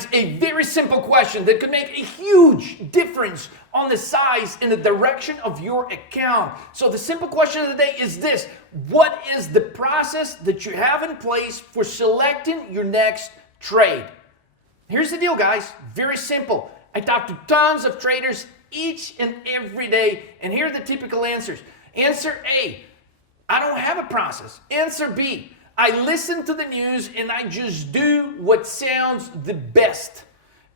guys, a very simple question that could make a huge difference on the size and the direction of your account. So the simple question of the day is this: what is the process that you have in place for selecting your next trade? Here's the deal, guys. Very simple. I talk to tons of traders each and every day, and here are the typical answers. Answer A, I don't have a process. Answer B, I listen to the news and I just do what sounds the best.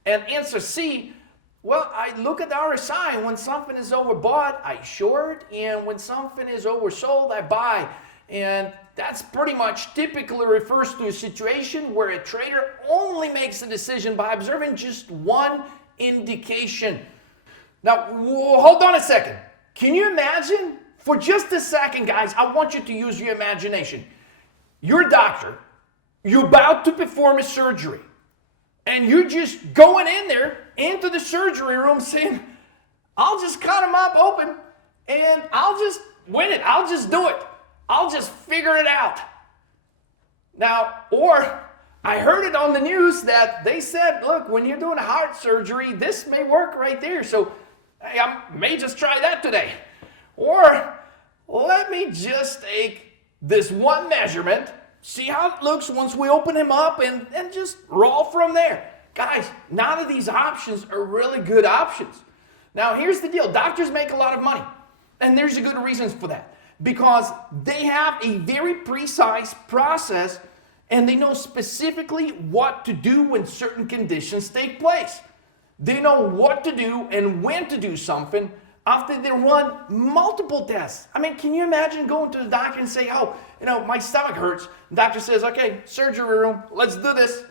And answer C, well, I look at the RSI, and when something is overbought, I short, and when something is oversold, I buy. And that's pretty much typically refers to a situation where a trader only makes a decision by observing just one indication. Now, hold on a second. Can you imagine? For just a second, guys, I want you to use your imagination. You're a doctor. You're about to perform a surgery. And you're just going in there into the surgery room saying, I'll just cut them up open and I'll just win it. I'll just do it. I'll just figure it out. Now, or I heard it on the news that they said, look, when you're doing a heart surgery, this may work right there. So hey, I may just try that today. Or let me just take this one measurement, see how it looks once we open him up, and just roll from there. Guys, none of these options are really good options. Now, here's the deal. Doctors make a lot of money, and there's a good reasons for that. Because they have a very precise process, and they know specifically what to do when certain conditions take place. They know what to do and when to do something after they run multiple tests. I mean, can you imagine going to the doctor and say, oh, my stomach hurts. The doctor says, okay, surgery room, let's do this.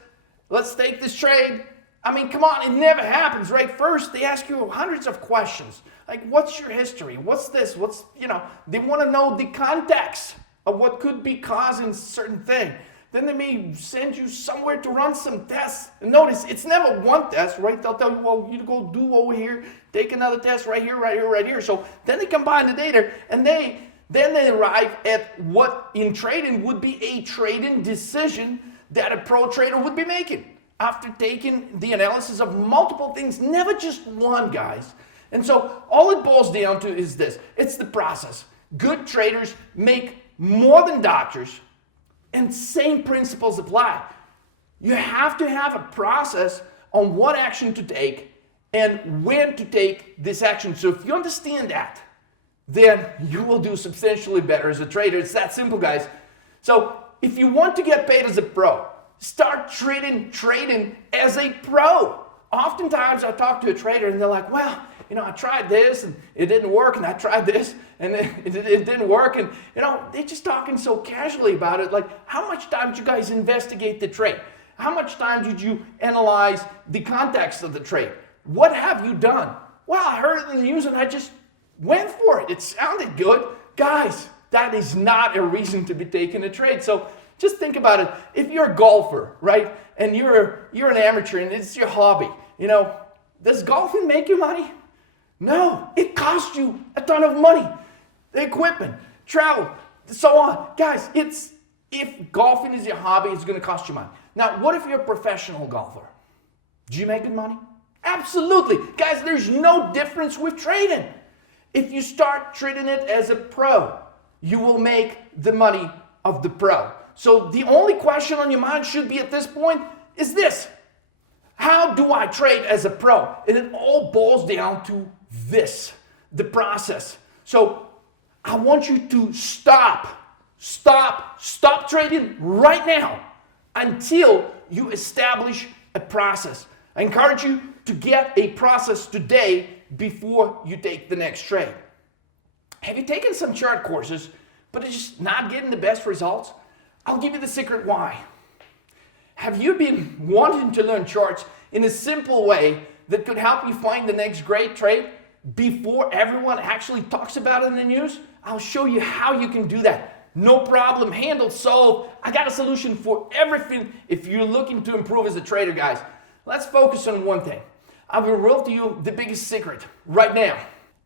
Let's take this trade. I mean, come on, it never happens, right? First, they ask you hundreds of questions. Like, what's your history? What's this? They want to know the context of what could be causing certain thing. Then they may send you somewhere to run some tests. And notice, it's never one test, right? They'll tell you, well, you go do over here, take another test right here, right here, right here. So then they combine the data, and then they arrive at what in trading would be a trading decision that a pro trader would be making after taking the analysis of multiple things, never just one, guys. And so all it boils down to is this. It's the process. Good traders make more than doctors, and same principles apply. You have to have a process on what action to take and when to take this action. So if you understand that, then you will do substantially better as a trader. It's that simple, guys. So if you want to get paid as a pro, start trading as a pro. Oftentimes I talk to a trader and they're like, well, I tried this and it didn't work, and I tried this and it didn't work. And, they're just talking so casually about it. Like, how much time did you guys investigate the trade? How much time did you analyze the context of the trade? What have you done? Well, I heard it in the news and I just went for it. It sounded good. Guys, that is not a reason to be taking a trade. So just think about it. If you're a golfer, right, and you're an amateur and it's your hobby, does golfing make you money? No, it costs you a ton of money. The equipment, travel, so on. Guys, if golfing is your hobby, it's going to cost you money. Now, what if you're a professional golfer? Do you make good money? Absolutely. Guys, there's no difference with trading. If you start trading it as a pro, you will make the money of the pro. So the only question on your mind should be at this point is this: how do I trade as a pro? And it all boils down to this, the process. So I want you to stop trading right now until you establish a process. I encourage you to get a process today before you take the next trade. Have you taken some chart courses, but it's just not getting the best results? I'll give you the secret why. Have you been wanting to learn charts in a simple way that could help you find the next great trade before everyone actually talks about it in the news? I'll show you how you can do that. No problem, handled, solved. I got a solution for everything if you're looking to improve as a trader, guys. Let's focus on one thing. I will reveal to you the biggest secret right now,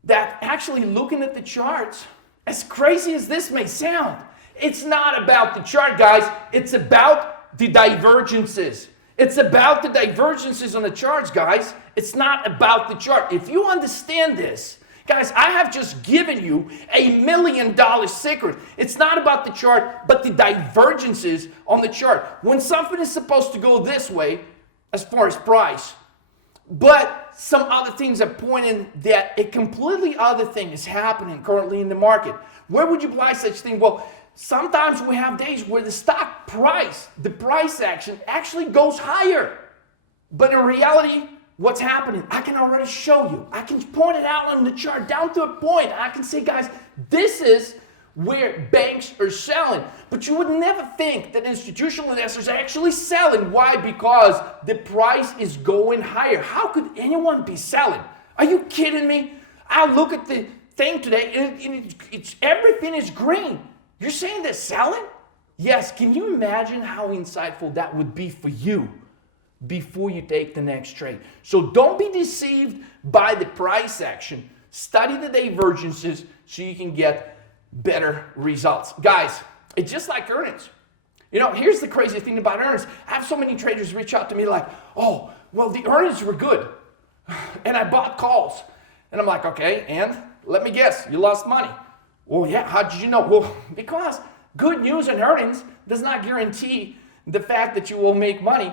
that actually looking at the charts, as crazy as this may sound, it's not about the chart, guys. It's about the divergences. It's about the divergences on the charts, guys. It's not about the chart. If you understand this, guys, I have just given you $1 million secret. It's not about the chart, but the divergences on the chart. When something is supposed to go this way, as far as price, but some other things are pointing that a completely other thing is happening currently in the market. Where would you apply such thing? Well, sometimes we have days where the stock price, the price action actually goes higher. But in reality, what's happening? I can already show you. I can point it out on the chart down to a point. I can say, guys, this is where banks are selling. But you would never think that institutional investors are actually selling. Why? Because the price is going higher. How could anyone be selling? Are you kidding me? I look at the thing today and it's everything is green. You're saying they're selling? Yes. Can you imagine how insightful that would be for you before you take the next trade? So don't be deceived by the price action. Study the divergences so you can get better results. Guys, it's just like earnings. You know, here's the crazy thing about earnings. I have so many traders reach out to me like, oh, well, the earnings were good. And I bought calls. And I'm like, okay, and let me guess, you lost money. Well, yeah, how did you know? Well, because good news and earnings does not guarantee the fact that you will make money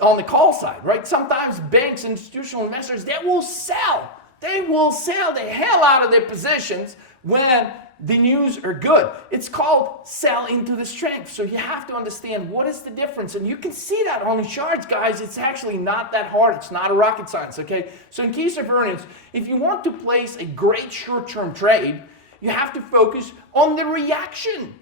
on the call side, right? Sometimes banks, institutional investors, they will sell. They will sell the hell out of their positions when the news are good. It's called sell into the strength. So you have to understand what is the difference. And you can see that on the charts, guys. It's actually not that hard. It's not a rocket science, okay? So in case of earnings, if you want to place a great short-term trade, you have to focus on the reaction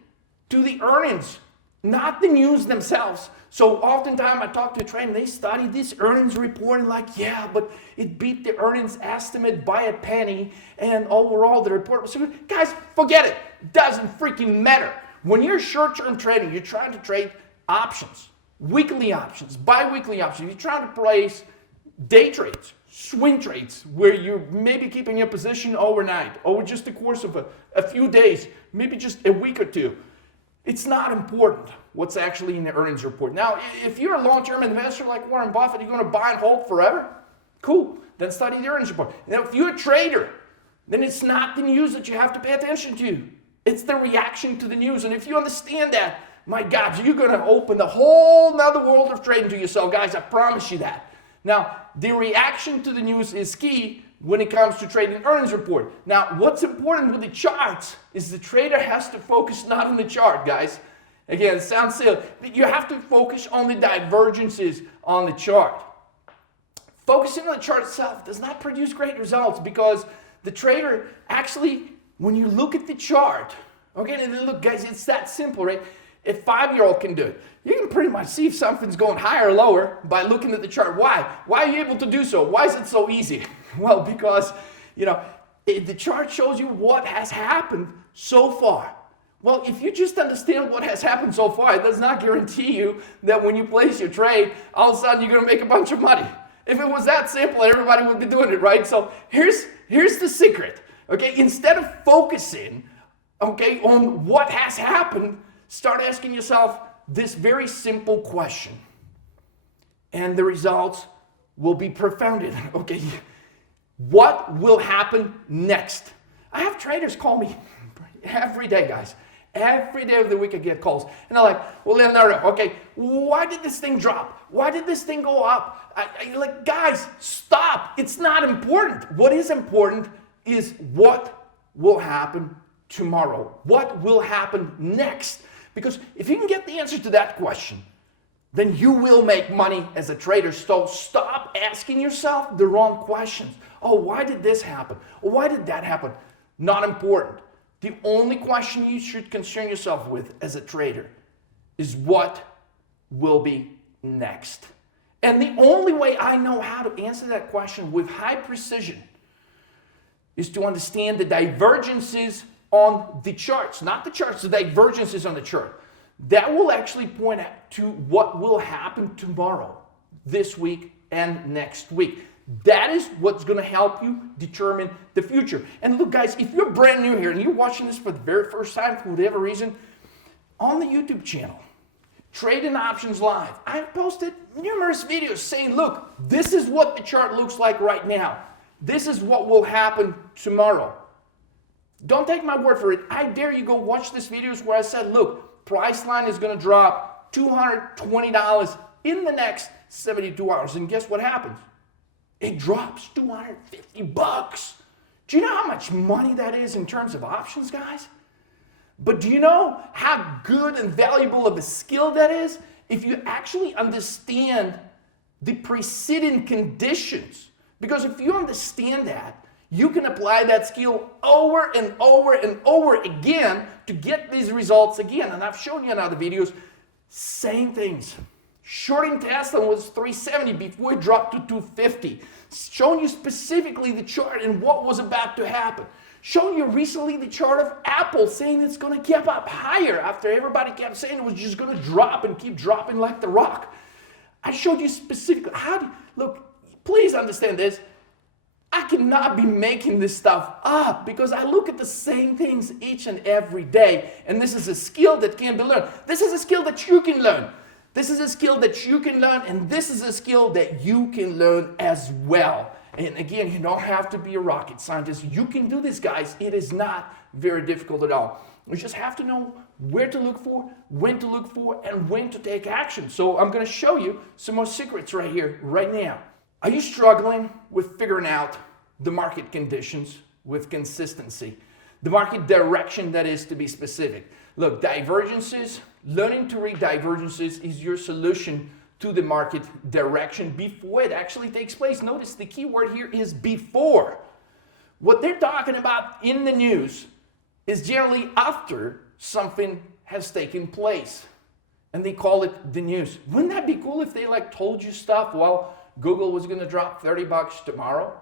to the earnings, not the news themselves. So oftentimes I talk to a trader and they study this earnings report and like, yeah, but it beat the earnings estimate by a penny and overall the report was good. Guys, forget it. It doesn't freaking matter. When you're short-term trading, you're trying to trade options, weekly options, bi-weekly options. You're trying to place day trades, swing trades, where you're maybe keeping your position overnight over just the course of a few days, maybe just a week or two. It's not important what's actually in the earnings report. Now, if you're a long-term investor like Warren Buffett, you're going to buy and hold forever, cool. Then study the earnings report. Now, if you're a trader, then it's not the news that you have to pay attention to. It's the reaction to the news. And if you understand that, my God, you're going to open a whole nother world of trading to yourself. Guys, I promise you that. Now, the reaction to the news is key when it comes to trading earnings report. Now, what's important with the charts is the trader has to focus not on the chart, guys. Again, it sounds silly. You have to focus on the divergences on the chart. Focusing on the chart itself does not produce great results because the trader actually, when you look at the chart, okay, and look, guys, it's that simple, right? A 5-year-old can do it. You can pretty much see if something's going higher or lower by looking at the chart. Why? Why are you able to do so? Why is it so easy? Well, because, the chart shows you what has happened so far. Well, if you just understand what has happened so far, it does not guarantee you that when you place your trade, all of a sudden you're going to make a bunch of money. If it was that simple, everybody would be doing it, right? So here's the secret, okay? Instead of focusing, okay, on what has happened, start asking yourself this very simple question. And the results will be profounded, okay? What will happen next? I have traders call me every day, guys. Every day of the week I get calls. And they're like, well, Leonardo, okay, why did this thing drop? Why did this thing go up? I like, guys, stop. It's not important. What is important is what will happen tomorrow. What will happen next? Because if you can get the answer to that question, then you will make money as a trader. So stop asking yourself the wrong questions. Oh, why did this happen? Or why did that happen? Not important. The only question you should concern yourself with as a trader is what will be next. And the only way I know how to answer that question with high precision is to understand the divergences on the charts, not the charts, the divergences on the chart. That will actually point to what will happen tomorrow, this week, and next week. That is what's going to help you determine the future. And look, guys, if you're brand new here and you're watching this for the very first time for whatever reason, on the YouTube channel, trading options live. I've posted numerous videos saying, look, this is what the chart looks like right now. This is what will happen tomorrow. Don't take my word for it. I dare you go watch these videos where I said, look, price line is going to drop $220 in the next 72 hours. And guess what happens? It drops $250. Do you know how much money that is in terms of options, guys? But do you know how good and valuable of a skill that is? If you actually understand the preceding conditions. Because if you understand that, you can apply that skill over and over and over again to get these results again. And I've shown you in other videos, same things. Shorting Tesla was 370 before it dropped to 250. Showing you specifically the chart and what was about to happen. Showing you recently the chart of Apple saying it's going to keep up higher after everybody kept saying it was just going to drop and keep dropping like the rock. I showed you specifically look, please understand this. I cannot be making this stuff up because I look at the same things each and every day. And this is a skill that can be learned. This is a skill that you can learn. This is a skill that you can learn, and this is a skill that you can learn as well. And again, you don't have to be a rocket scientist. You can do this, guys. It is not very difficult at all. You just have to know where to look for, when to look for, and when to take action. So I'm going to show you some more secrets right here, right now. Are you struggling with figuring out the market conditions with consistency? The market direction, that is, to be specific. Look, divergences, learning to read divergences is your solution to the market direction before it actually takes place. Notice the key word here is before. What they're talking about in the news is generally after something has taken place. And they call it the news. Wouldn't that be cool if they told you stuff? Well, Google was going to drop $30 tomorrow.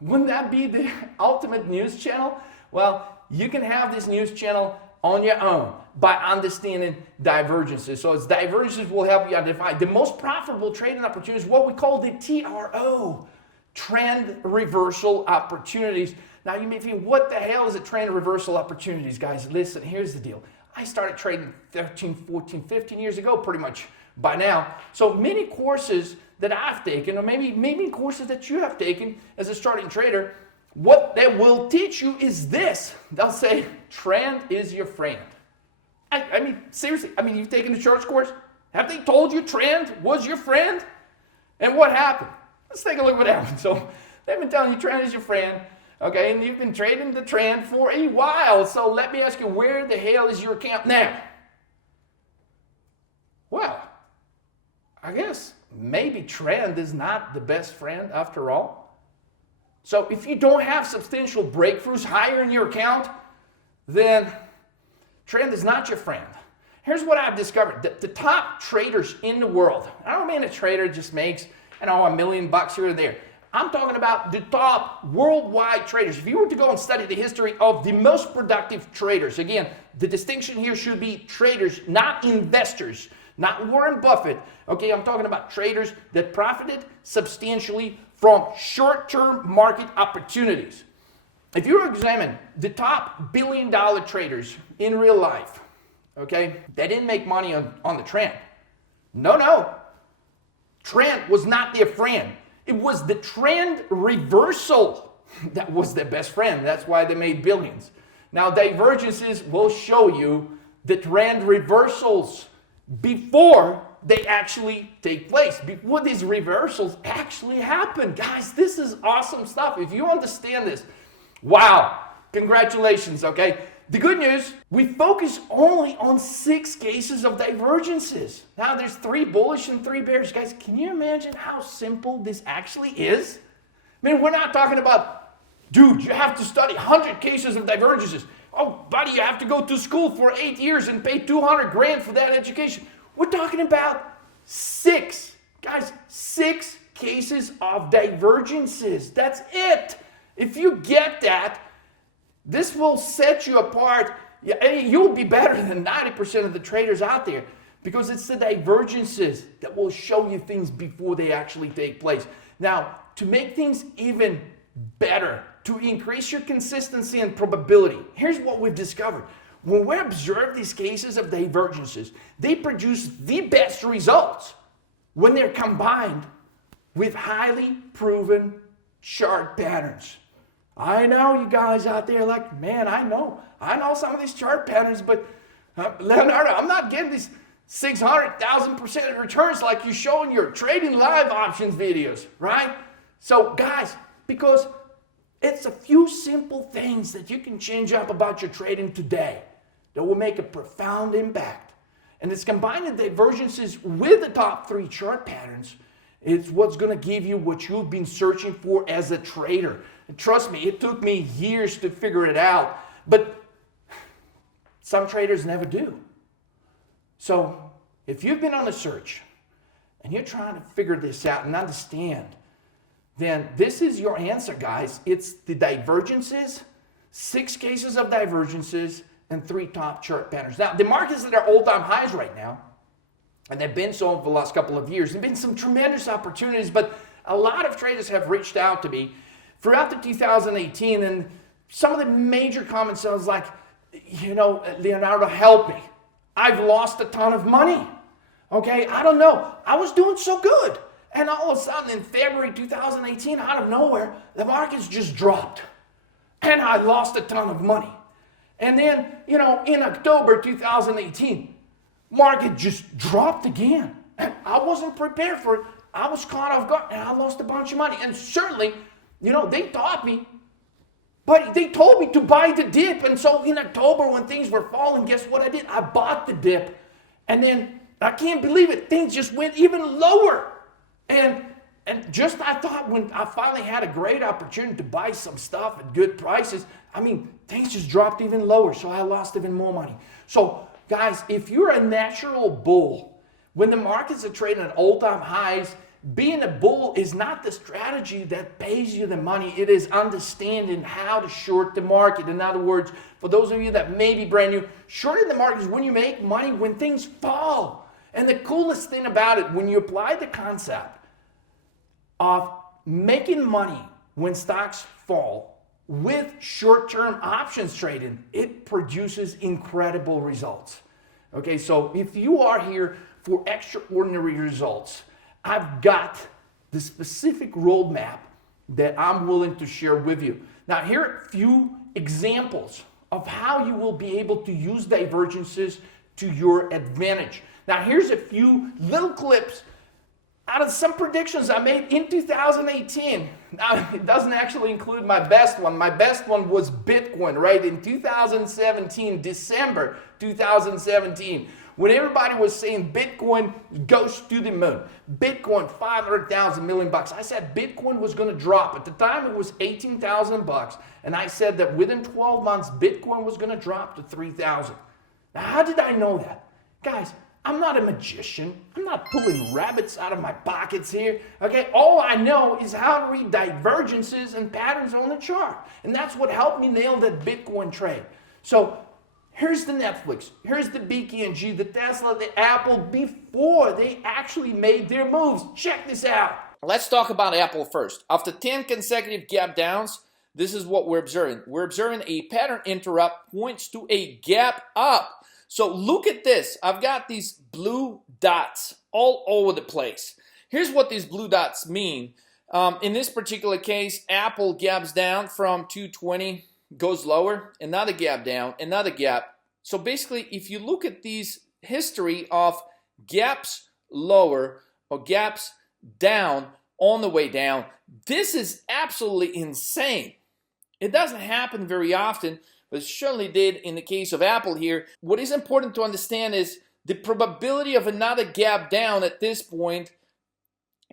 Wouldn't that be the ultimate news channel? Well, you can have this news channel on your own by understanding divergences. So it's divergences will help you identify the most profitable trading opportunities, what we call the TRO, trend reversal opportunities. Now you may think, what the hell is a trend reversal opportunities, guys? Listen, here's the deal. I started trading 13, 14, 15 years ago pretty much by now. So many courses that I've taken, or maybe courses that you have taken as a starting trader, what they will teach you is this. They'll say, trend is your friend. I mean, seriously, you've taken the charts course. Have they told you trend was your friend? And what happened? Let's take a look at what happened. So they've been telling you trend is your friend, okay, and you've been trading the trend for a while. So let me ask you, where the hell is your account now? Well, I guess maybe trend is not the best friend after all. So if you don't have substantial breakthroughs higher in your account, then trend is not your friend. Here's what I've discovered. The top traders in the world, I don't mean a trader just makes $1 million here or there. I'm talking about the top worldwide traders. If you were to go and study the history of the most productive traders, again, the distinction here should be traders, not investors. Not Warren Buffett. Okay, I'm talking about traders that profited substantially from short-term market opportunities. If you examine the top billion-dollar traders in real life, okay, they didn't make money on the trend. No. Trend was not their friend. It was the trend reversal that was their best friend. That's why they made billions. Now, divergences will show you the trend reversals before they actually take place, before these reversals actually happen. Guys, this is awesome stuff. If you understand this, wow, congratulations, okay? The good news, we focus only on 6 cases of divergences. Now there's 3 bullish and 3 bearish. Guys, can you imagine how simple this actually is? We're not talking about, dude, you have to study 100 cases of divergences. Oh, buddy, you have to go to school for 8 years and pay $200,000 for that education. We're talking about 6. Guys, 6 cases of divergences. That's it. If you get that, this will set you apart. You'll be better than 90% of the traders out there because it's the divergences that will show you things before they actually take place. Now, to make things even better, to increase your consistency and probability, here's what we've discovered. when we observe these cases of divergences, they produce the best results when they're combined with highly proven chart patterns. I know you guys out there like, man, I know some of these chart patterns, but Leonardo, I'm not getting these 600,000% returns like you show in your trading live options videos, right? So guys, because it's a few simple things that you can change up about your trading today that will make a profound impact. And it's combining divergences with the top 3 chart patterns. It's what's going to give you what you've been searching for as a trader. And trust me, it took me years to figure it out, but some traders never do. So if you've been on a search and you're trying to figure this out and understand, then this is your answer, guys. It's the divergences, 6 cases of divergences, and 3 top chart patterns. Now, the market's at their all-time highs right now, and they've been so for the last couple of years. There have been some tremendous opportunities, but a lot of traders have reached out to me throughout the 2018, and some of the major comments was like, Leonardo, help me. I've lost a ton of money. Okay, I don't know. I was doing so good. And all of a sudden in February 2018, out of nowhere, the markets just dropped. And I lost a ton of money. And then, in October 2018, market just dropped again. And I wasn't prepared for it. I was caught off guard and I lost a bunch of money. And certainly, they taught me, but they told me to buy the dip. And so in October when things were falling, guess what I did? I bought the dip. And then I can't believe it, things just went even lower. And just I thought when I finally had a great opportunity to buy some stuff at good prices, things just dropped even lower. So I lost even more money. So guys, if you're a natural bull, when the markets are trading at all-time highs, being a bull is not the strategy that pays you the money. It is understanding how to short the market. In other words, for those of you that may be brand new, shorting the market is when you make money when things fall. And the coolest thing about it, when you apply the concept of making money when stocks fall with short-term options trading, it produces incredible results. Okay, so if you are here for extraordinary results, I've got the specific roadmap that I'm willing to share with you. Now, here are a few examples of how you will be able to use divergences to your advantage. Now, here's a few little clips out of some predictions I made in 2018. Now, it doesn't actually include my best one. My best one was Bitcoin, right? In 2017, December 2017, when everybody was saying Bitcoin goes to the moon. Bitcoin, 500,000 million bucks. I said Bitcoin was going to drop. At the time, it was 18,000 bucks. And I said that within 12 months, Bitcoin was going to drop to 3,000. Now, how did I know that? Guys, I'm not a magician. I'm not pulling rabbits out of my pockets here. Okay, all I know is how to read divergences and patterns on the chart. And that's what helped me nail that Bitcoin trade. So here's the Netflix, here's the BKNG, the Tesla, the Apple before they actually made their moves. Check this out. Let's talk about Apple first. After 10 consecutive gap downs, this is what we're observing. We're observing a pattern interrupt points to a gap up. So look at this. I've got these blue dots all over the place. Here's what these blue dots mean. In this particular case, Apple gaps down from 220, goes lower, another gap down, another gap. So basically, if you look at these history of gaps lower or gaps down on the way down, this is absolutely insane. It doesn't happen very often, but it certainly did in the case of Apple here. What is important to understand is the probability of another gap down at this point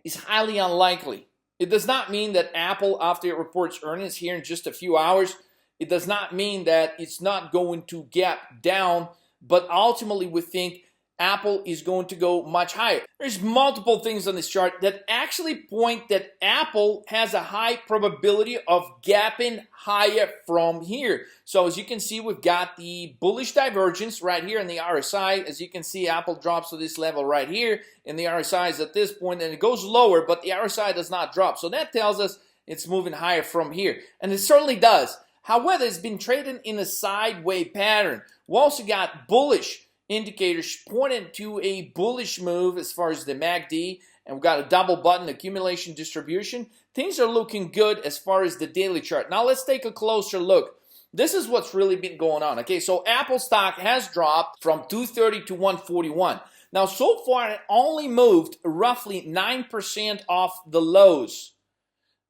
is highly unlikely. It does not mean that Apple, after it reports earnings here in just a few hours, it does not mean that it's not going to gap down, but ultimately we think Apple is going to go much higher. There's multiple things on this chart that actually point that Apple has a high probability of gapping higher from here. So as you can see, we've got the bullish divergence right here in the RSI. As you can see, Apple drops to this level right here, and the RSI is at this point, and it goes lower, but the RSI does not drop. So that tells us it's moving higher from here, and it certainly does. However, it's been trading in a sideways pattern. We also got bullish indicators pointing to a bullish move as far as the MACD, and we've got a double button accumulation distribution. Things are looking good as far as the daily chart. Now let's take a closer look. This is what's really been going on. Okay, so Apple stock has dropped from 230 to 141. Now, so far, it only moved roughly 9% off the lows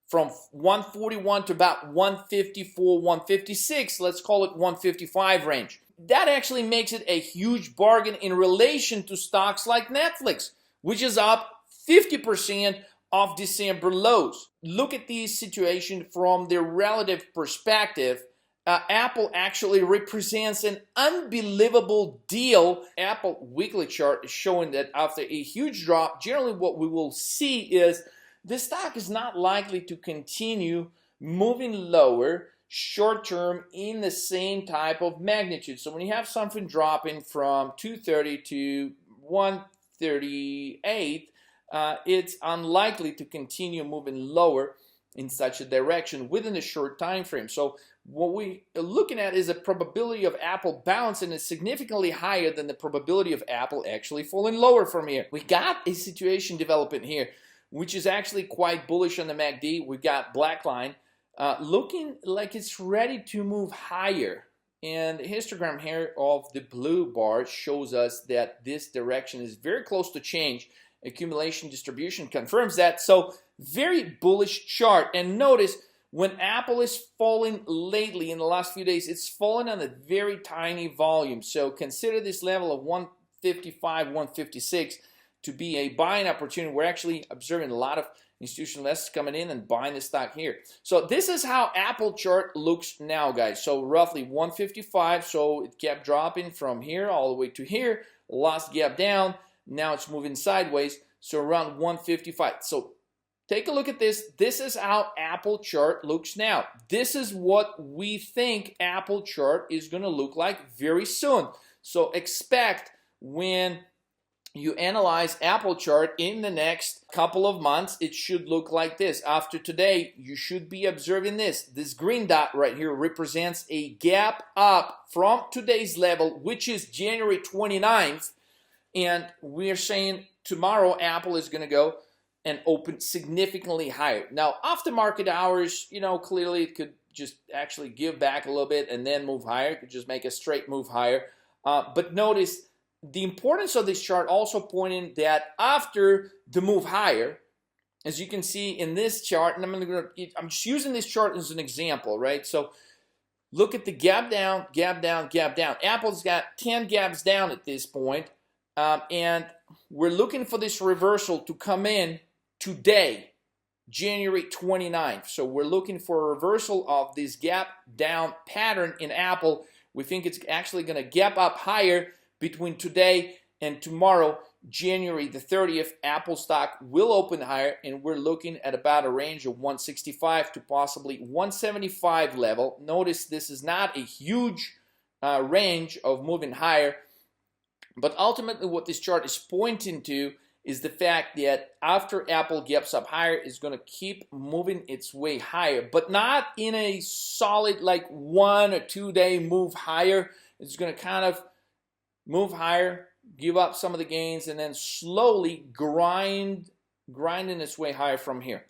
from 141 to about 154, 156. Let's call it 155 range. That actually makes it a huge bargain in relation to stocks like Netflix, which is up 50% off December lows. Look at these situations from their relative perspective. Apple actually represents an unbelievable deal. Apple weekly chart is showing that after a huge drop, generally what we will see is the stock is not likely to continue moving lower short term in the same type of magnitude. So when you have something dropping from 230 to 138, it's unlikely to continue moving lower in such a direction within a short time frame. So what we are looking at is a probability of Apple bouncing is significantly higher than the probability of Apple actually falling lower from here. We got a situation developing here, which is actually quite bullish on the MACD. We've got black line looking like it's ready to move higher. And the histogram here of the blue bar shows us that this direction is very close to change. Accumulation distribution confirms that. So very bullish chart. And notice when Apple is falling lately in the last few days, it's fallen on a very tiny volume. So consider this level of 155, 156 to be a buying opportunity. We're actually observing a lot of institutional investors coming in and buying the stock here. So this is how Apple chart looks now, guys. So roughly 155. So it kept dropping from here all the way to here. Last gap down. Now it's moving sideways. So around 155. So take a look at this. This is how Apple chart looks now. This is what we think Apple chart is going to look like very soon. So expect when you analyze Apple chart in the next couple of months, it should look like this. After today, you should be observing this. This green dot right here represents a gap up from today's level, which is January 29th. And we are saying tomorrow Apple is going to go and open significantly higher. Now, after market hours, you know, clearly it could just actually give back a little bit and then move higher. It could just make a straight move higher. But notice the importance of this chart also pointing that after the move higher, as you can see in this chart, and I'm just using this chart as an example, right? So look at the gap down, gap down, gap down. Apple's got 10 gaps down at this point. And we're looking for this reversal to come in today, January 29th. So we're looking for a reversal of this gap down pattern in Apple. We think it's actually going to gap up higher between today and tomorrow, January the 30th. Apple stock will open higher, and we're looking at about a range of 165 to possibly 175 level. Notice this is not a huge range of moving higher. But ultimately what this chart is pointing to is the fact that after Apple gaps up higher, it's going to keep moving its way higher, but not in a solid like 1 or 2 day move higher. It's going to kind of move higher, give up some of the gains, and then slowly grinding its way higher from here.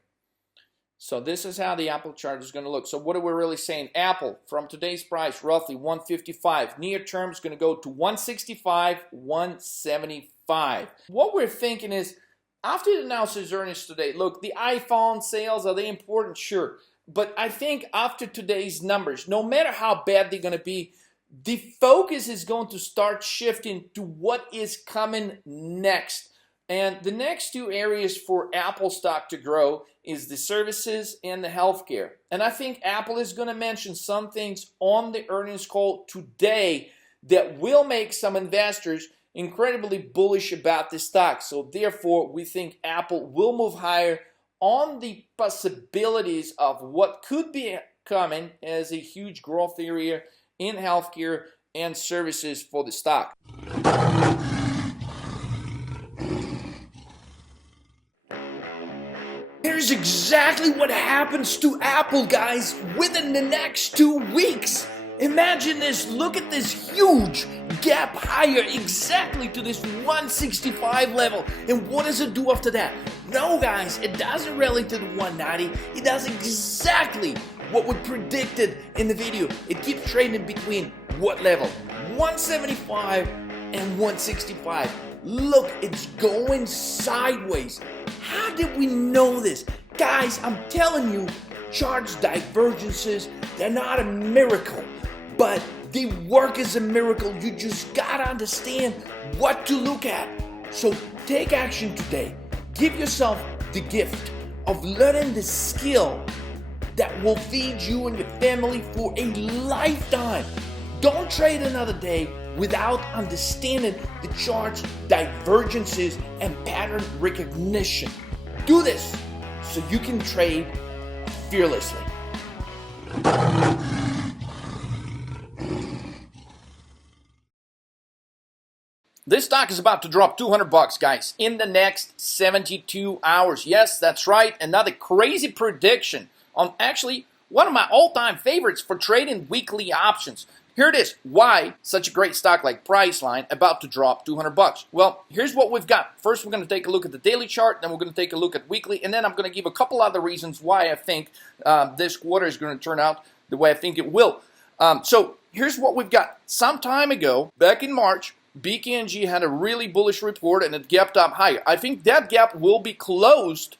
So this is how the Apple chart is going to look. So what are we really saying? Apple, from today's price, roughly 155. Near term is going to go to 165, 175. What we're thinking is, after it announces earnings today, look, the iPhone sales, are they important? Sure. But I think after today's numbers, no matter how bad they're going to be, the focus is going to start shifting to what is coming next. And the next two areas for Apple stock to grow is the services and the healthcare. And I think Apple is going to mention some things on the earnings call today that will make some investors incredibly bullish about the stock. So therefore, we think Apple will move higher on the possibilities of what could be coming as a huge growth area in healthcare and services for the stock. here's exactly what happens to Apple, guys, within the next 2 weeks. Imagine this, look at this huge gap higher exactly to this 165 level. And what does it do after that? No, guys, it doesn't rally to the 190. It does exactly what we predicted in the video. It keeps trading between what level? 175 and 165. Look, it's going sideways. How did we know this? Guys, I'm telling you, charts divergences, they're not a miracle, but they work as a miracle. You just gotta understand what to look at. So take action today. Give yourself the gift of learning the skill that will feed you and your family for a lifetime. Don't trade another day without understanding the chart's divergences and pattern recognition. Do this so you can trade fearlessly. This stock is about to drop $200, guys, in the next 72 hours. Yes, that's right. Another crazy prediction on actually one of my all-time favorites for trading weekly options. Here it is. Why such a great stock like Priceline about to drop $200? Well, here's what we've got. First, we're going to take a look at the daily chart. Then we're going to take a look at weekly. And then I'm going to give a couple other reasons why I think this quarter is going to turn out the way I think it will. So here's what we've got. Some time ago, back in March, BKNG had a really bullish report and it gapped up higher. I think that gap will be closed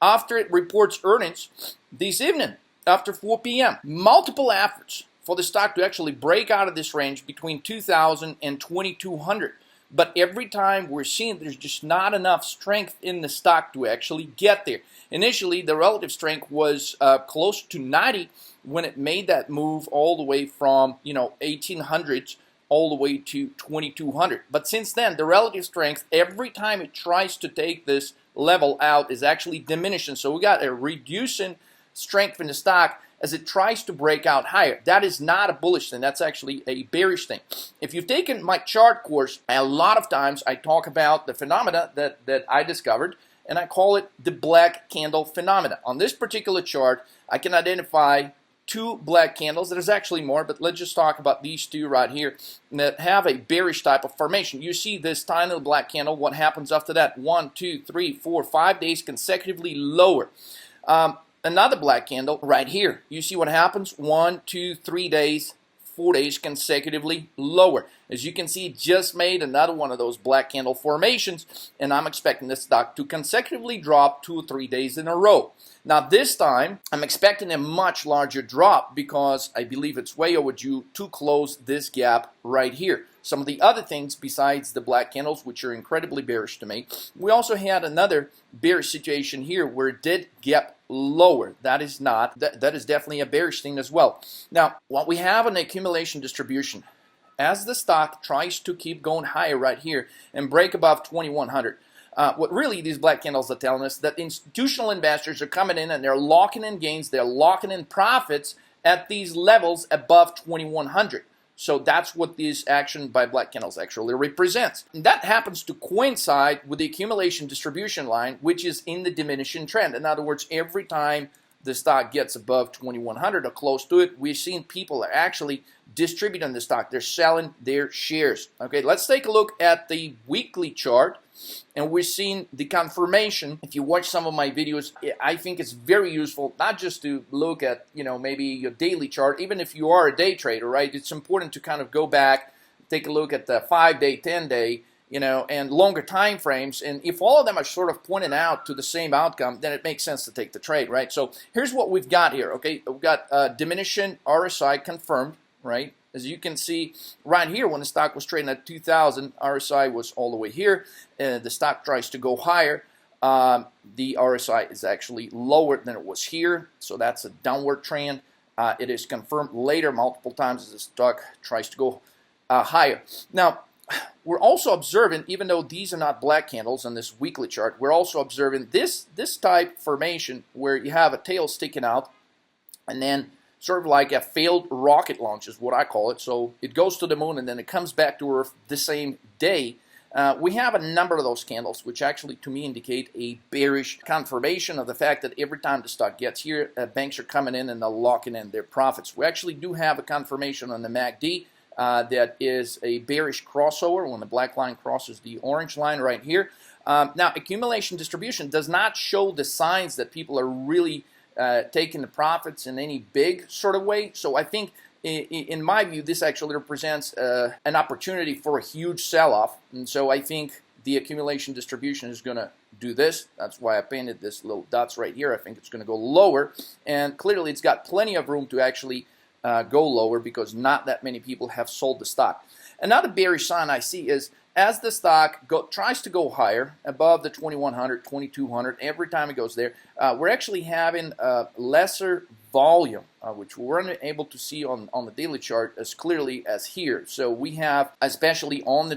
after it reports earnings this evening after 4 p.m. Multiple efforts for the stock to actually break out of this range between 2,000 and 2,200. But every time we're seeing there's just not enough strength in the stock to actually get there. Initially, the relative strength was close to 90 when it made that move all the way from 1800s all the way to 2200. But since then, the relative strength, every time it tries to take this level out, is actually diminishing. So we got a reducing strength in the stock as it tries to break out higher. That is not a bullish thing. That's actually a bearish thing. If you've taken my chart course, a lot of times I talk about the phenomena that I discovered, and I call it the black candle phenomena. On this particular chart, I can identify 2 black candles. There's actually more, but let's just talk about these 2 right here that have a bearish type of formation. You see this tiny little black candle. What happens after that? 1, 2, 3, 4, 5 days consecutively lower. Another black candle right here. You see what happens? 1, 2, 3 days, 4 days consecutively lower. As you can see, it just made another one of those black candle formations, and I'm expecting this stock to consecutively drop 2 or 3 days in a row. Now this time, I'm expecting a much larger drop because I believe it's way overdue to close this gap right here. Some of the other things besides the black candles, which are incredibly bearish to me, we also had another bearish situation here where it did gap lower. That is definitely a bearish thing as well. Now, what we have an accumulation distribution. As the stock tries to keep going higher right here and break above 2100, what really these black candles are telling us that institutional investors are coming in and they're locking in gains, they're locking in profits at these levels above 2100. So that's what this action by black candles actually represents. And that happens to coincide with the accumulation distribution line, which is in the diminishing trend. In other words, every time the stock gets above 2100 or close to it, we've seen people are actually distributing the stock. They're selling their shares. Okay, let's take a look at the weekly chart. And we're seeing the confirmation. If you watch some of my videos, I think it's very useful, not just to look at, maybe your daily chart, even if you are a day trader, right? It's important to kind of go back, take a look at the 5-day, 10-day, and longer time frames. And if all of them are sort of pointing out to the same outcome, then it makes sense to take the trade, right? So here's what we've got here, okay? We've got diminishing RSI confirmed, right? As you can see right here, when the stock was trading at 2,000, RSI was all the way here. The stock tries to go higher. The RSI is actually lower than it was here, so that's a downward trend. It is confirmed later multiple times as the stock tries to go higher. Now, we're also observing, even though these are not black candles on this weekly chart, we're also observing this type formation where you have a tail sticking out and then sort of like a failed rocket launch is what I call it. So it goes to the moon and then it comes back to Earth the same day. We have a number of those candles, which actually to me indicate a bearish confirmation of the fact that every time the stock gets here, banks are coming in and they're locking in their profits. We actually do have a confirmation on the MACD that is a bearish crossover when the black line crosses the orange line right here. Now, accumulation distribution does not show the signs that people are really taking the profits in any big sort of way. So I think, in my view, this actually represents an opportunity for a huge sell-off. And so I think the accumulation distribution is going to do this. That's why I painted this little dots right here. I think it's going to go lower. And clearly it's got plenty of room to actually go lower because not that many people have sold the stock. Another bearish sign I see is as the stock tries to go higher, above the 2100, 2200, every time it goes there, we're actually having lesser volume, which we weren't able to see on the daily chart as clearly as here. So we have, especially on the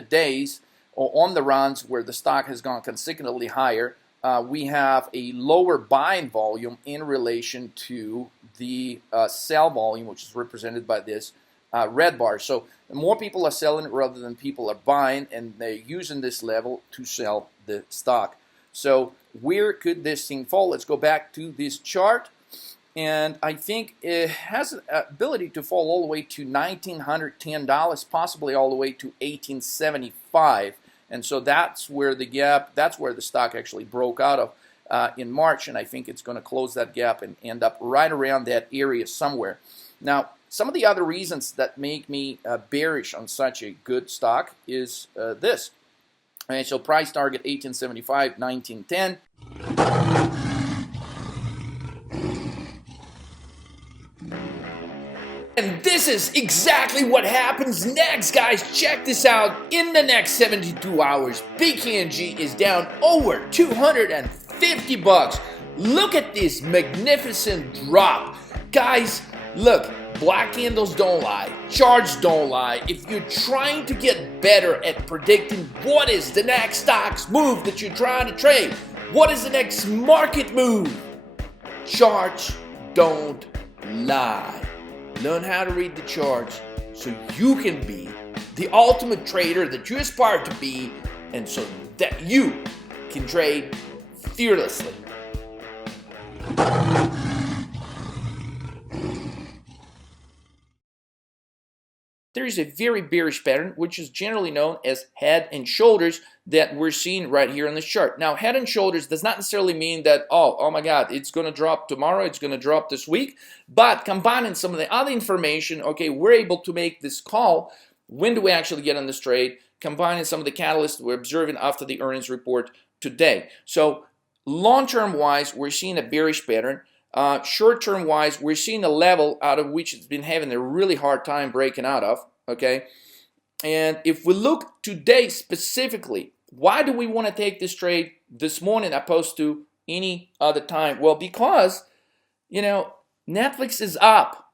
days or on the runs where the stock has gone consecutively higher, we have a lower buying volume in relation to the sell volume, which is represented by this red bar. So more people are selling it rather than people are buying, and they're using this level to sell the stock. So where could this thing fall? Let's go back to this chart, and I think it has an ability to fall all the way to $1,910, possibly all the way to $1,875. And so that's where the gap, that's where the stock actually broke out of in March, and I think it's going to close that gap and end up right around that area somewhere. Now, some of the other reasons that make me bearish on such a good stock is this. Okay, so price target 1875, 1910. And this is exactly what happens next, guys. Check this out. In the next 72 hours, BKNG is down over 250 bucks. Look at this magnificent drop. Guys, look. Black candles don't lie. Charts don't lie. If you're trying to get better at predicting what is the next stock's move that you're trying to trade, what is the next market move, charts don't lie. Learn how to read the charts so you can be the ultimate trader that you aspire to be, and so that you can trade fearlessly. There is a very bearish pattern, which is generally known as head and shoulders, that we're seeing right here on this chart. Now, head and shoulders does not necessarily mean that, oh my God, it's going to drop tomorrow, it's going to drop this week. But combining some of the other information, okay, we're able to make this call. When do we actually get on this trade? Combining some of the catalysts we're observing after the earnings report today. So long-term wise, we're seeing a bearish pattern. Short-term wise, we're seeing a level out of which it's been having a really hard time breaking out of, okay? And if we look today specifically, why do we want to take this trade this morning opposed to any other time? Well, because, you know, Netflix is up.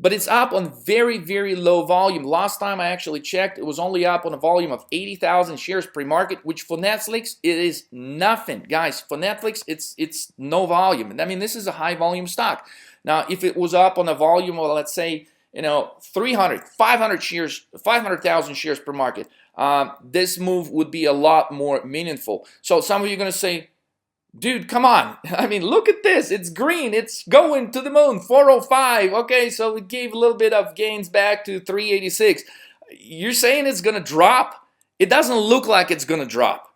But it's up on very, very low volume. Last time I actually checked, it was only up on a volume of 80,000 shares pre-market, which for Netflix, it is nothing. Guys, for Netflix, it's no volume. I mean, this is a high volume stock. Now, if it was up on a volume of, let's say, 500,000 shares per market, this move would be a lot more meaningful. So some of you are going to say, dude, come on. I mean, look at this. It's green. It's going to the moon. 405. Okay, so it gave a little bit of gains back to 386. You're saying it's going to drop? It doesn't look like it's going to drop.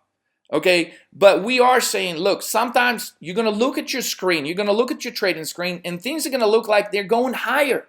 Okay, but we are saying, look, sometimes you're going to look at your screen. You're going to look at your trading screen, and things are going to look like they're going higher.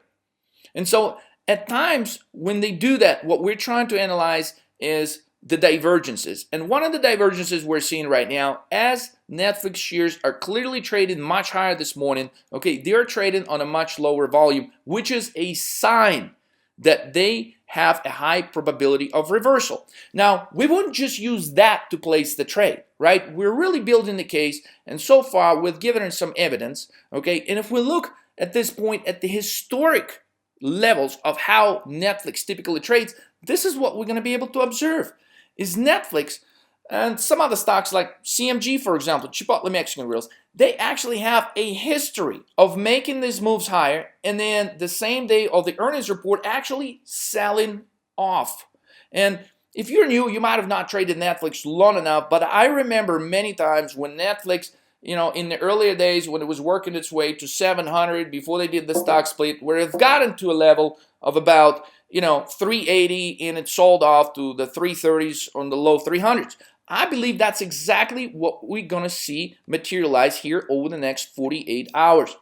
And so at times when they do that, what we're trying to analyze is the divergences. And one of the divergences we're seeing right now, as Netflix shares are clearly traded much higher this morning, okay, they're trading on a much lower volume, which is a sign that they have a high probability of reversal. Now, we wouldn't just use that to place the trade, right? We're really building the case, and so far we've given it some evidence, okay? And if we look at this point at the historic levels of how Netflix typically trades, this is what we're going to be able to observe. Is Netflix and some other stocks like CMG, for example, Chipotle Mexican Grills, they actually have a history of making these moves higher and then the same day of the earnings report actually selling off. And If you're new, you might have not traded Netflix long enough, but I remember many times when Netflix, in the earlier days when it was working its way to 700 before they did the stock split, where it's gotten to a level of about, 380 and it sold off to the 330s on the low 300s. I believe that's exactly what we're going to see materialize here over the next 48 hours.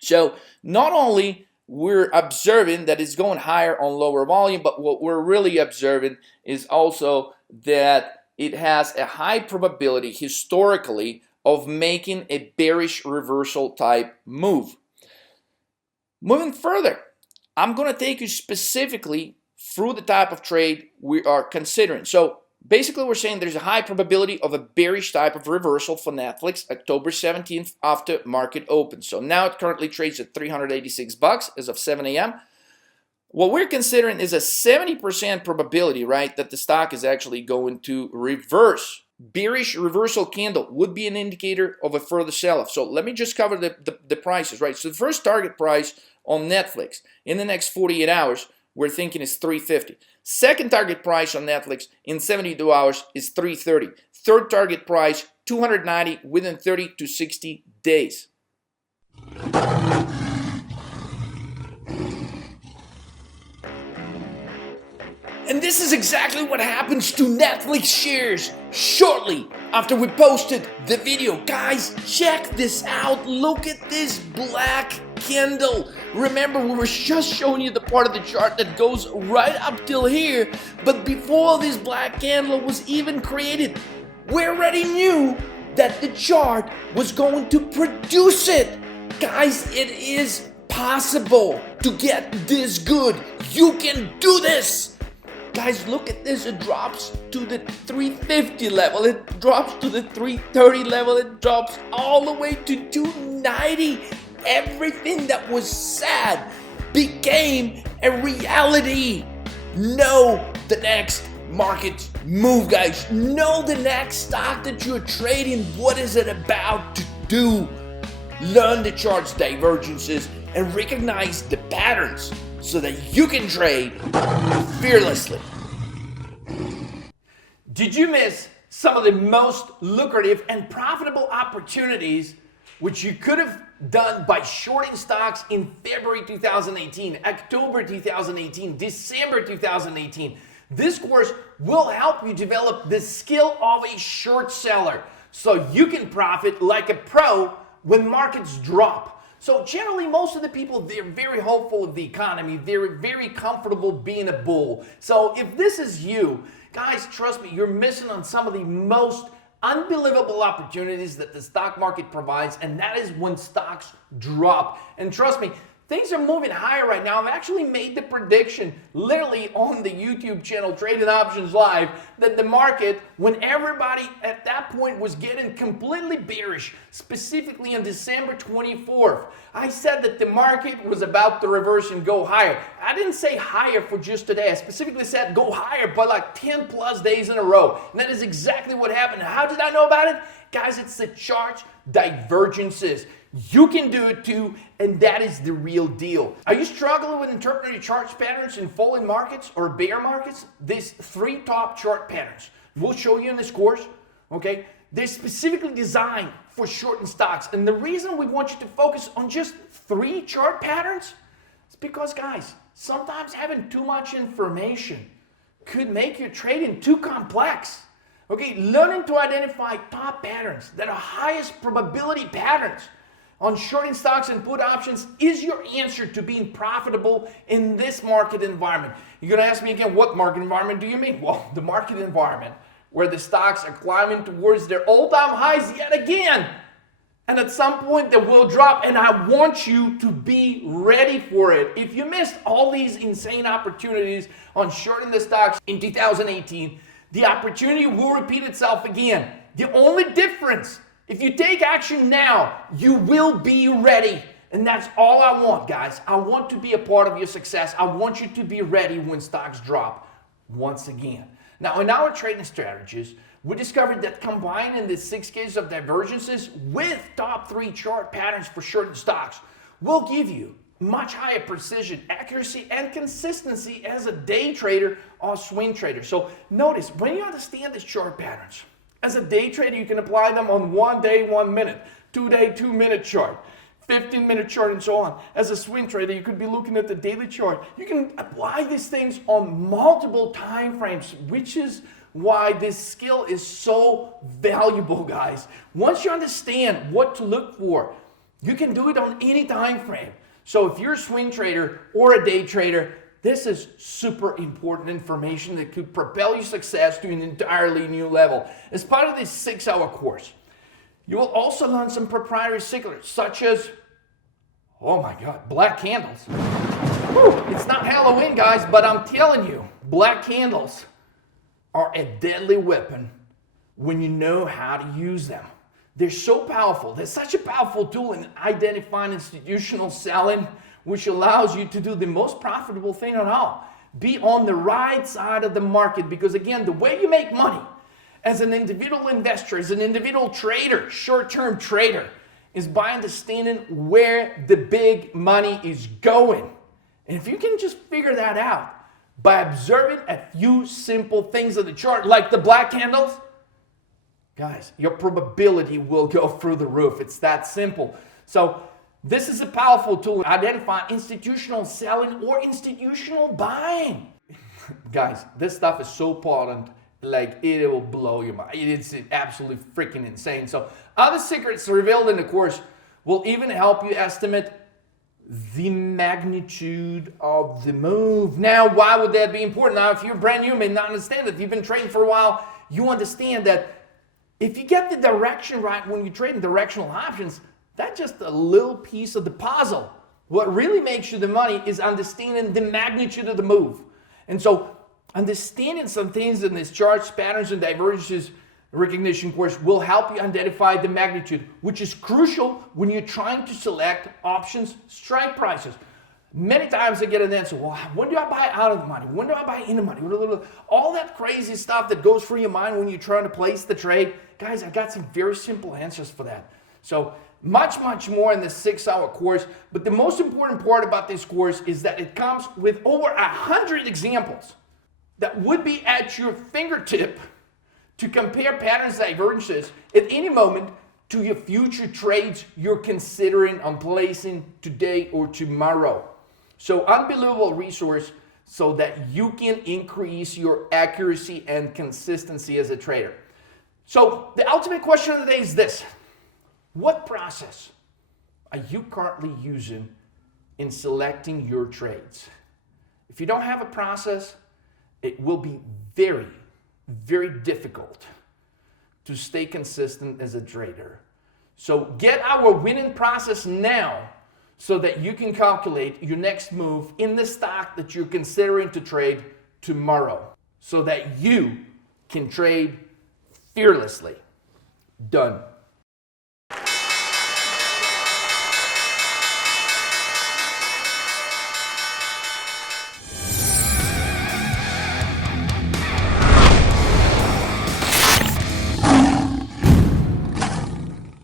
So not only we're observing that it's going higher on lower volume, but what we're really observing is also that it has a high probability historically of making a bearish reversal type move. Moving further, I'm going to take you specifically through the type of trade we are considering. So basically, we're saying there's a high probability of a bearish type of reversal for Netflix October 17th after market open. So now it currently trades at $386 as of 7 a.m. What we're considering is a 70% probability, right, that the stock is actually going to reverse. Bearish reversal candle would be an indicator of a further sell-off. So let me just cover the prices, right? So the first target price on Netflix in the next 48 hours, we're thinking is $350. Second target price on Netflix in 72 hours is $330. Third target price, $290 within 30 to 60 days. And this is exactly what happens to Netflix shares shortly after we posted the video. Guys, check this out. Look at this black candle. Remember, we were just showing you the part of the chart that goes right up till here, but before this black candle was even created, we already knew that the chart was going to produce it. Guys, it is possible to get this good. You can do this. Guys, look at this. It drops to the 350 level. It drops to the 330 level. It drops all the way to 290. Everything that was sad became a reality. Know the next market move, guys. Know the next stock that you're trading. What is it about to do? Learn the chart's divergences and recognize the patterns so that you can trade fearlessly. Did you miss some of the most lucrative and profitable opportunities which you could have done by shorting stocks in February 2018, October 2018, December 2018? This course will help you develop the skill of a short seller so you can profit like a pro when markets drop. So generally, most of the people, they're very hopeful of the economy. They're very comfortable being a bull. So if this is you, guys, trust me, you're missing on some of the most unbelievable opportunities that the stock market provides, and that is when stocks drop. And trust me, things are moving higher right now. I've actually made the prediction literally on the YouTube channel Trading Options Live that the market, when everybody at that point was getting completely bearish, specifically on December 24th, I said that the market was about to reverse and go higher. I didn't say higher for just today. I specifically said go higher by like 10 plus days in a row. And that is exactly what happened. How did I know about it? Guys, it's the chart divergences. You can do it too, and that is the real deal. Are you struggling with interpreting chart patterns in falling markets or bear markets? These 3 top chart patterns we'll show you in this course, okay? They're specifically designed for shortened stocks. And the reason we want you to focus on just 3 chart patterns is because, guys, sometimes having too much information could make your trading too complex. Okay, learning to identify top patterns that are highest probability patterns on shorting stocks and put options is your answer to being profitable in this market environment. You're going to ask me again, what market environment do you mean? Well, the market environment where the stocks are climbing towards their all-time highs yet again. And at some point they will drop, and I want you to be ready for it. If you missed all these insane opportunities on shorting the stocks in 2018, the opportunity will repeat itself again. The only difference, if you take action now, you will be ready. And that's all I want, guys. I want to be a part of your success. I want you to be ready when stocks drop once again. Now, in our trading strategies, we discovered that combining the 6 cases of divergences with top 3 chart patterns for shortened stocks will give you much higher precision, accuracy, and consistency as a day trader or swing trader. So notice, when you understand these chart patterns, as a day trader, you can apply them on 1 day, 1 minute, 2 day, 2 minute chart, 15-minute chart, and so on. As a swing trader, you could be looking at the daily chart. You can apply these things on multiple time frames, which is why this skill is so valuable, guys. Once you understand what to look for, you can do it on any time frame. So if you're a swing trader or a day trader, this is super important information that could propel your success to an entirely new level. As part of this 6-hour course, you will also learn some proprietary secrets, such as, oh my God, black candles. Whew, it's not Halloween, guys, but I'm telling you, black candles are a deadly weapon when you know how to use them. They're so powerful. They're such a powerful tool in identifying institutional selling, which allows you to do the most profitable thing at all. Be on the right side of the market, because again, the way you make money as an individual investor, as an individual trader, short-term trader, is by understanding where the big money is going. And if you can just figure that out by observing a few simple things of the chart, like the black candles, guys, your probability will go through the roof. It's that simple. So this is a powerful tool to identify institutional selling or institutional buying. Guys, this stuff is so potent, like it will blow your mind. It's absolutely freaking insane. So other secrets revealed in the course will even help you estimate the magnitude of the move. Now, why would that be important? Now, if you're brand new, you may not understand it. If you've been trading for a while, you understand that if you get the direction right when you're trading directional options, that's just a little piece of the puzzle. What really makes you the money is understanding the magnitude of the move. And so understanding some things in this charts, patterns, and divergences recognition course will help you identify the magnitude, which is crucial when you're trying to select options strike prices. Many times I get an answer, well, when do I buy out of the money? When do I buy in the money? All that crazy stuff that goes through your mind when you're trying to place the trade. Guys, I got some very simple answers for that. So much more in this 6-hour course. But the most important part about this course is that it comes with over 100 examples that would be at your fingertip to compare patterns, divergences at any moment to your future trades you're considering on placing today or tomorrow. So unbelievable resource so that you can increase your accuracy and consistency as a trader. So the ultimate question of the day is this: what process are you currently using in selecting your trades? If you don't have a process, it will be very difficult to stay consistent as a trader. So get our winning process now so that you can calculate your next move in the stock that you're considering to trade tomorrow, so that you can trade fearlessly. Done.